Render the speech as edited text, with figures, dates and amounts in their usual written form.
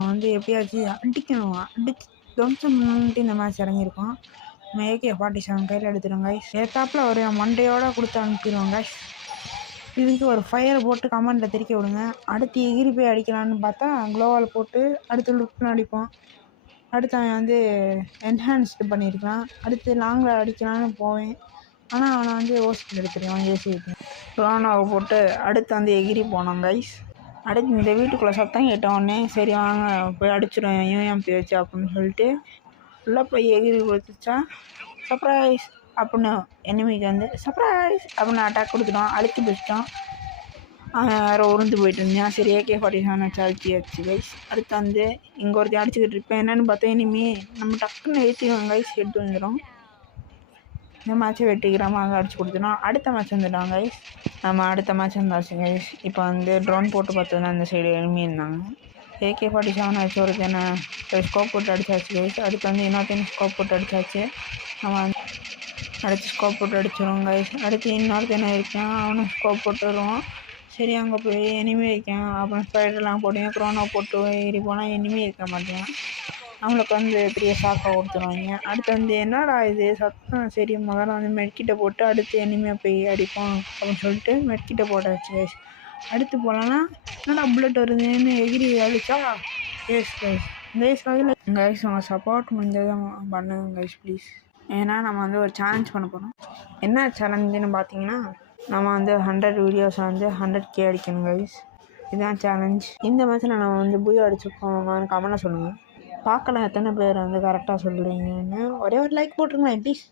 வந்து எப்படியாச்சும் அடிக்கணும். அடிச்சு துவம்சம் பண்ணிட்டு இந்த மேட்ச் இறங்கியிருக்கோம். நம்ம AK-47 கையில் எடுத்துடும் கைஸ். ஏத்தாப்பில் ஒரு மண்டையோடு கொடுத்து அனுப்பிடுவோம் கைஸ். இதுக்கு ஒரு ஃபயரை போட்டு கமெண்டில் தெரிக்க விடுங்க. அடுத்து எகிரி போய் அடிக்கலான்னு பார்த்தா க்ளோவால் போட்டு அடுத்து லுக்கில் அடிப்போம். அடுத்து அவன் வந்து என்ஹான்ஸ்டு பண்ணியிருக்கலாம். அடுத்து லாங்கில் அடிக்கலான்னு போவேன். ஆனால் அவனை வந்து ஹோஸ்பிட்டல் எடுத்துருவான். ஏசி ரோனாவை போட்டு அடுத்து வந்து எகிரி போனான் கைஸ். அடுத்து இந்த வீட்டுக்குள்ளே சத்தம் கேட்டவுடனே சரி வாங்க போய் அடிச்சிடுவேன் UMP வச்சு அப்படின்னு சொல்லிட்டு உள்ளே போய் எகிரி கொடுத்துச்சா சர்ப்ரைஸ் அப்படின்னு எனிமிக்கு வந்து சர்ப்ரைஸ் அப்படின்னு அட்டாக் கொடுத்துட்டோம். அழுத்தி பிடிச்சிட்டோம். வேறு உருந்து போயிட்டு இருந்தேன். சரி AK-47 வச்சு அழுத்தியாச்சு கைஸ். அடுத்து வந்து இங்கே ஒருத்தர் அடிச்சுக்கிட்டு இருப்பேன். என்னென்னு பார்த்தா இனிமே நம்ம டக்குன்னு ஏற்றிடுவோம் கைஸ். ஹெட் வந்துடும். இந்த மேட்ச்சை வெட்டிக்கிறோமா அங்கே அடிச்சு கொடுத்துட்டோம். அடுத்த மேட்ச் வந்துட்டோம் கைஸ். நம்ம அடுத்த மேட்ச் வந்தாச்சு கைஸ். இப்போ வந்து ட்ரோன் போட்டு பார்த்தோன்னா அந்த சைடு எனிமி இருந்தாங்க. AK-47 வச்சு ஒருத்தனை ஸ்கோப் போட்டு அடிச்சாச்சு கைஸ். அடுத்து வந்து இன்னொருத்தனை ஸ்கோப் போட்டு அடித்தாச்சு. நம்ம அடுத்து ஸ்கோப் போட்டு அடிச்சிடுவோம் கைஸ். அடுத்து இன்னொருத்தனை இருக்கான். அவனும் ஸ்கோப் போட்டு வருவான். சரி அங்கே போய் எனிமி வைக்கான். அப்புறம் ஸ்பைடர்லாம் போடுவேன். க்ரோனோ போட்டு ஏறி போனால் எனிமி இருக்க மாட்டேன். அவங்களுக்கு வந்து பெரிய சாக்கை கொடுத்துருவாங்க. அடுத்து வந்து என்னடா இது சத்தம். சரி முதல்ல வந்து மெட்கிட்ட போட்டு அடுத்து எனிமையாக போய் அடிப்போம் அப்படின்னு சொல்லிட்டு மெட்கிட்ட போட்டாச்சு கைஸ். அடுத்து போகலான்னா என்னடா புல்லட் வருதுன்னு எகிரி அடிச்சா எஸ் கைஸ். கைஸ் அதில் கைஸ் உங்கள் சப்போர்ட் முடிஞ்சதான் பண்ணுங்க கைஸ் ப்ளீஸ். ஏன்னா நம்ம வந்து ஒரு சேலஞ்ச் பண்ண போகிறோம். என்ன சேலஞ்சுன்னு பார்த்தீங்கன்னா நம்ம வந்து 100 வீடியோஸை வந்து 100K அடிக்கணும் கைஸ். இதுதான் சேலஞ்ச். இந்த மேட்ச்சில் நம்ம வந்து புய் அடிச்சுக்கோங்கன்னு கமெண்ட்டில் சொல்லுங்கள். பார்க்கலாம் எத்தனை பேர் வந்து கரெக்டாக சொல்கிறீங்கன்னு. ஒரே ஒரு லைக் போட்டுருங்களேன் ப்ளீஸ்.